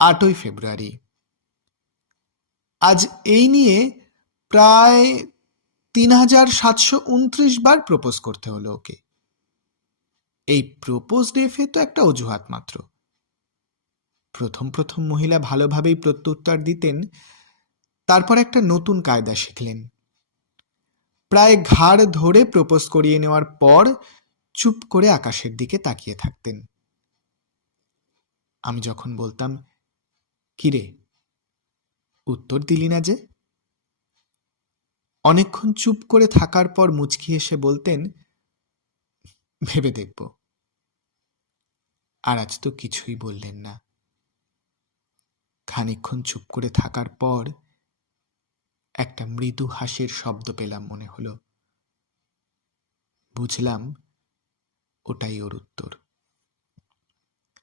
8ই ফেব্রুয়ারি। আজ এই নিয়ে প্রায় 3729 বার প্রপোজ করতে হলো ওকে। এই প্রপোজড এফে তো একটা অজুহাত মাত্র। প্রথম প্রথম মহিলা ভালোভাবেই প্রত্যুত্তর দিতেন, তারপর একটা নতুন কায়দা শিখলেন। প্রায় ঘাড় ধরে প্রপোজ করিয়ে নেওয়ার পর চুপ করে আকাশের দিকে তাকিয়ে থাকতেন। আমি যখন বলতাম, কিরে উত্তর দিলি না যে, অনেকক্ষণ চুপ করে থাকার পর মুচকি এসে বলতেন, ভেবে দেখব। আর আজ তো কিছুই বললেন না। খানিকক্ষণ চুপ করে থাকার পর একটা মৃদু হাসির শব্দ পেলাম মনে হলো। বুঝলাম ওটাই ওর উত্তর।